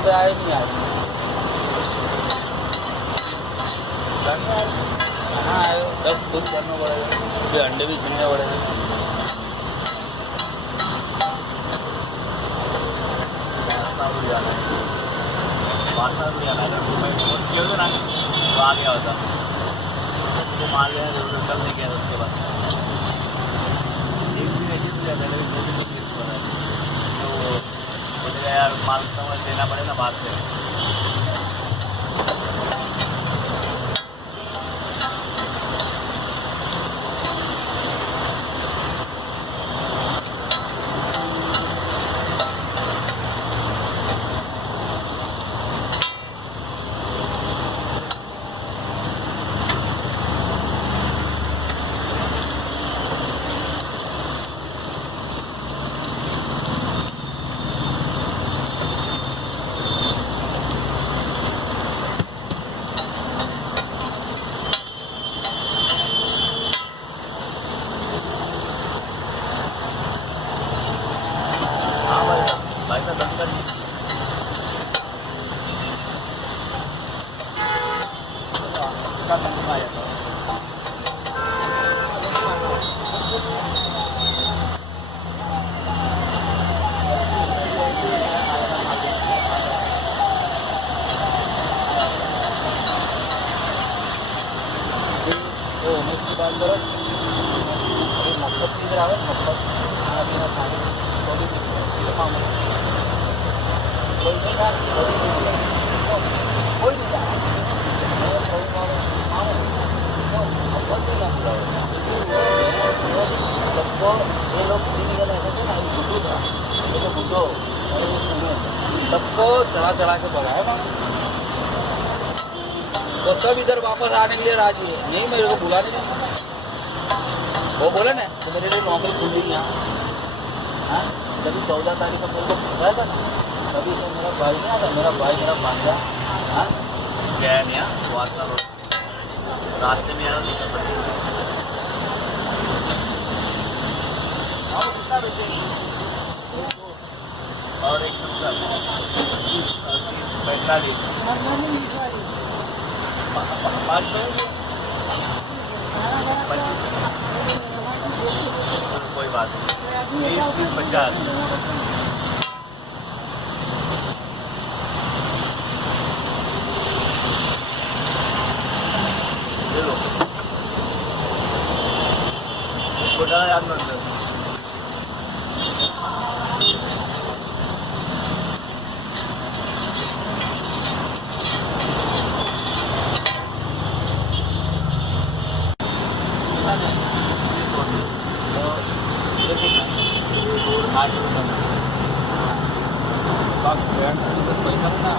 तो आए नहीं यार, कहाँ आए हो? सब खुद करना पड़ेगा, फिर अंडे भी छीलने पड़ेगा। जाना है, बादशाह भी जाना है। अगर खेल दो ना तो आ गया होता, उसको मार गया तो कल नहीं गया उसके बाद। एक दिन ऐसे भी जाता है, लेकिन 2 दिन तो केस हुआ है तो बोले यार माल समझ देना पड़ेगा बाद से। भाई साहब दस का आया था। सबको चढ़ा चढ़ा के भगाया ना, तो सब इधर वापस आने के लिए राजी है। नहीं मेरे को बुला नहीं, वो बोले ना तो मेरे लिए नौकरी खुल गई यहाँ। जब 14 तारीख को मेरे को बुलाया था ना, तभी से मेरा भाई नहीं आता, मेरा भाई मेरा भांजा गया नहीं वो आता रास्ते में और एक 45 कोई बात नहीं, 20 50 ले लो। छोटा याद ना पैसा ना